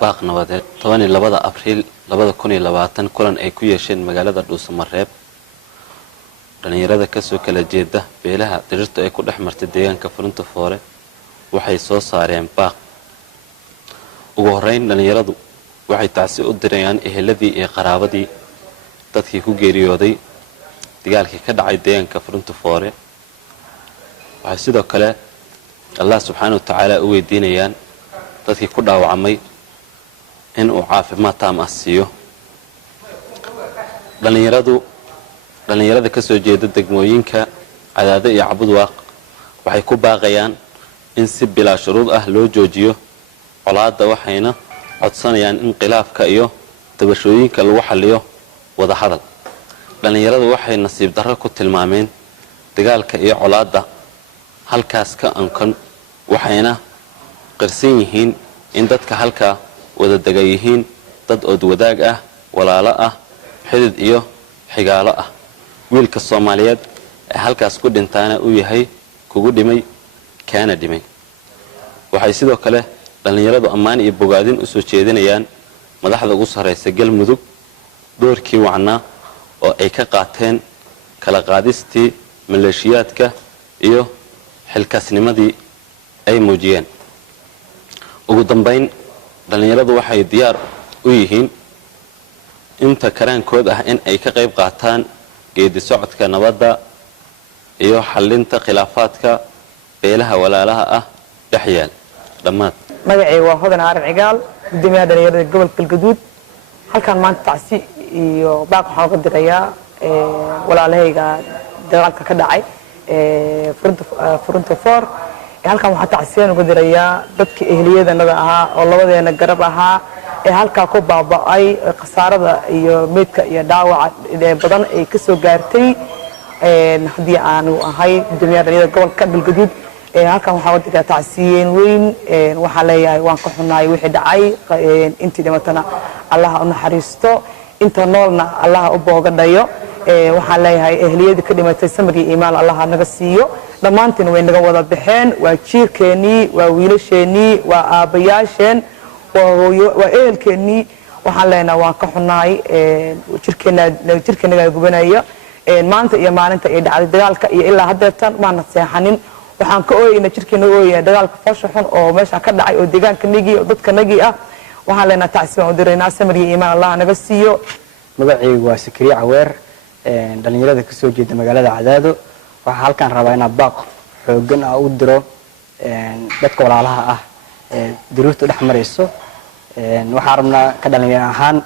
baaq nabadeed 12 Abriil 2020 kulan ay ku yeesheen magaalada Dhuusamareeb dhalinyarada ka soo kala jeeda beelaha dirirta ay ku dhaxmartay deegaanka Furunta Foore waxay soo saareen baaq ugu horeyn dhalinyaradu waxay tacsi u dirayaan eheladii iyo qaraabadii dadkii ku geeriyooday dagaalkii ka dhacay deegaanka Furunta Foore waxay sidoo kale Allah subhanahu wa ta'ala u weydiinayaan dadkii ku dhaawacmay in uu caafimaad taam ah siiyo dhalinyarada ka soo jeeda degmooyinka Cadaado iyo Cabudwaaq waxay ku baaqayaan in si bilaa shuruud ah loo joojiyo colaadda waxayna codsanayaan in khilaafka iyo tabashooyinka lagu xalliyo wada hadal dhalinyaradu waxay nasiib darro ku tilmaameen dagaalka iyo colaadda halkaas ka ankan waxayna qirsan yihiin in dadka halka wada degan yihiin dad oo wadaag ah walaalo ah xidid iyo xigaalo ah wiilka Soomaaliyeed ee halkaas ku dhintaana uu yahay kugu dhimay kaana dhimay waxay sidoo kale dhalinyaradu ammaan iyo bogaadin u soo jeedinayaan madaxda ugu sareysa Galmudug doorkii wacna oo ay ka qaateen kala qaadistii maleeshiyaadka iyo xilkaasnimadii ay muujiyeen ugu dambeyn dhalinyaradu waxay diyaar u yihiin inta karaankooda ah in ay ka qayb qaataan geedi socodka nabadda iyo xallinta khilaafaadka beelaha walaalaha ah dhaxyaan dhamaad magacay waa Hodan Aaran Cigaal gudoomiyaha dhalinyarada gobolka Galgaduud halkan maanta tacsi iyo baaq waxaan uga dirayaa walaalahayga dagaalka ka dhacay Furunta Foore halkan waxaan tacsiyan uga dirayaa dadkii ehliyadana ahaa oo labadeena garab ahaa ee halka ku baaba'ay khasaarada iyo meedka iyo dhaawaca badan ay ka soo gaartay hadii aanu ahay gudoomiyaha dhalinyarada gobolka Galgaduud halkan waxaan uga dirayaa tacsiyan weyn waxaan leeyahay waan ka xunahay wixii dhacay intii dhimatana Allah u naxariisto inta noolna Allah u boogadhayo waxaan leeyahay ehliyada ka dhimatay samir iyo iimaan Allah naga siiyo dhamaantiin way naga wada baxeen waa jiirkeeni waa wiilasheeni waa aabayaasheen waa ehelkeeni waxaan leenahay waan ka xunahay jirkeena gubanaya maanta iyo maalinta ay dhacday dagaalka iyo ilaa hadeertan maana seexanin waxaan ka ooyayna jirkeena ooyay dagaalka foosha xun oo meesha ka dhacay oo deegaanka nagi oo dadka nagi ah waxaan leenahay tacsiin u diraynaa samir iyo iimaan Allah naga siiyo magacaygu waa Sakriya Caweer dhalinyarada ka soo jeeda magaalada Cadaado waxa halkan rabaa inaan baaq xoogan u diro dadka walaalaha ah diruurta dhaxmarayso waxaan rabnaa ka dhalinyaro ahaan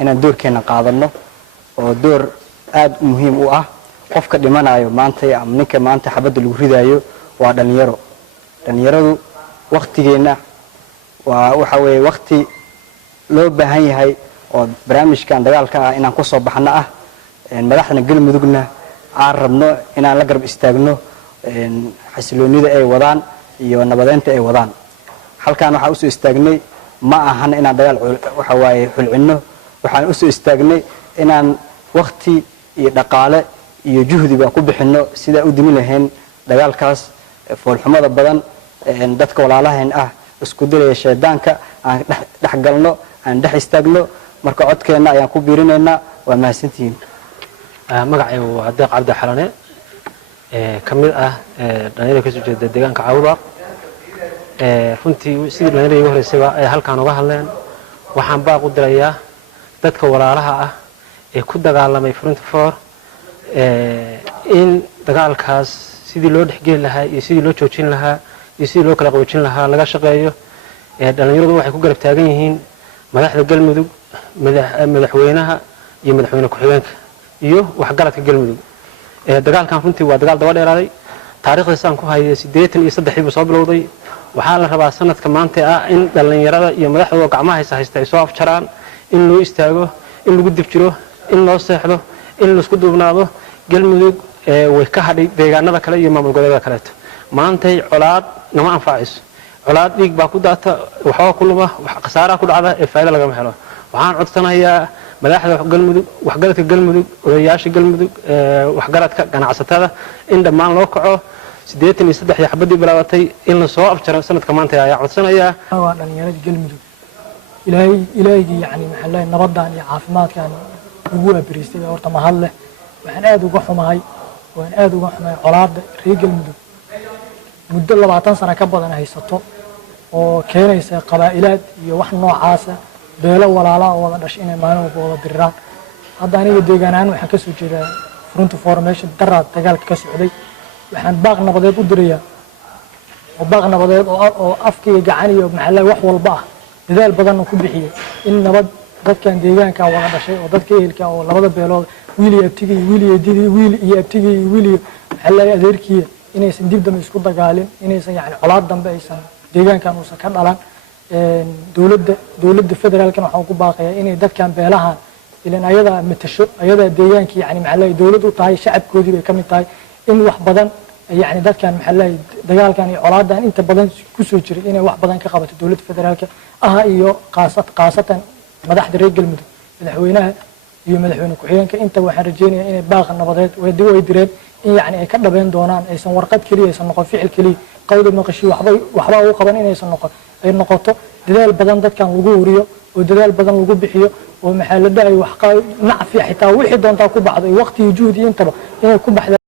inaan doorkeena qaadano oo door aad muhiim u ah qofka dhimanayo maanta ama ninka maanta xabada lagu ridayo waa dhalinyaradu waqtigeena waa waxa weeye waqti loo baahan yahay oo barnaamijkan dagaalka ah inaan ku soo baxno ah madaxna Galmudugna aan rabno inaan la garab istaagno xasiloonida ay wadaan iyo nabadeynta ay wadaan halkan waxa u soo istaagnay ma ahan inaan dagaal waxa waaye xulcino waxaan u soo istaagnay inaan waqti iyo dhaqaale iyo juhdi baan ku bixino sida u dimi lahayn dagaalkaas foolxumada badan dadka walaalahayn ah isku diraya sheedaanka aan dhaxgalno aan dhex istaagno marka codkeena ayaan ku biirinaynaa waa mahadsantihiin magacaygu waa Deeq Cabdi Xalane kamid ah dhalinyarada ka soo jeeda deegaanka Cabudwaaq runtii sidii dhalinyarada ugu horeysay ay halkaan uga hadleen waxaan baaq u dirayaa dadka walaalaha ah ee ku dagaalamay Furunta Foore in dagaalkaas sidii loo dhexgeli lahaa iyo sidii loo joojin lahaa iyo sidii loo kala qaboojin lahaa laga shaqeeyo dhalinyaradu waxay ku garab taagan yihiin madaxda Galmudug madaxweynaha iyo madaxweyne ku-xigeenka iyo waxgaradka Galmudug dagaalkan runtii waa dagaal daba dheeraaday taariikhdiisa aan ku hayay 83 buu soo bilowday waxaa la rabaa sanadka maanta ah in dhalinyarada iyo madaxdooda gacmaha haysta ay soo afjaraan in loo istaago in lagu dib jiro in loo seexdo in la isku duubnaado Galmudug way ka hadhay deegaanada kale iyo maamul goboleedyada kale maantay colaad nama anfacayso colaad dhiig baa ku daata waxa ku luma wax khasaara ku dhacda ee faa'iido laga helo waxaan codsanayaa madaxda Galmudug waxgaradka Galmudug odayaasha Galmudug waxgaradka ganacsatada in dhammaan loo kaco 83 xabadii bilaabatay in la soo afjaro sanadka maanta ayaa codsanayaa waa dhalinyarada Galmudug ilaahaygi yani maxaa leeyahay nabadan iyo caafimaadkan ugu abariistay horta mahad leh waxaan aad uga xumahay colaadda reer galmudug muddo 20 sano ka badan haysato oo keenaysa qabaa'ilaad iyo wax noocaasa beelo walaalaha oo wada dhashay inay maalin walba wada diriraan hadda aniga deegaan ahaan waxaan ka soo jeedaa front formation daraad dagaalka ka socday waxaan baaq nabadeed u dirayaa oo baaq nabadeed oo afkiga gacan iyo maxaa wax walba ah dadaal badan ku bixiyay in nabad dadkan deegaanka wada dhashay oo dadka ehelka oo labada beelood wiil iyo abtigi wiil maxaa adeerkii inaysan dib dambe isku dagaalin inaysan yani colaad dambe aysan deegaankan uusan ka dhalan dowladda federaalkan waxaan ku baaqayaa inay dadkan beelahan ilan ayada matasho ayada deegaanka yani maxaa dowlad u tahay shacabkoodii bay ka mid tahay in wax badan يعني ذات كان محلي دجال كان علاقة أنت بدن كسوجر إنه واحد بدن كقبة الدولة الفدرالية إيو قاصة مدح الرجال مد مدحوينها يو مدحوين كحيان كأنت وحرجيني إن باغ النبضات ويدوا يدرين يعني كذا بين دونان يسون ورقات كلية يسون نقط فعل كلية قول النقشي وحبا وقبنا إنه يسون نقط أي النقاط دجال بدن ذات كان وجوريو ودجال بدن وجود بحيو ومحل ده وحقا نعفي حتى واحد دون تاكو بعض وقت يجود ينتبه إنه يكون بحد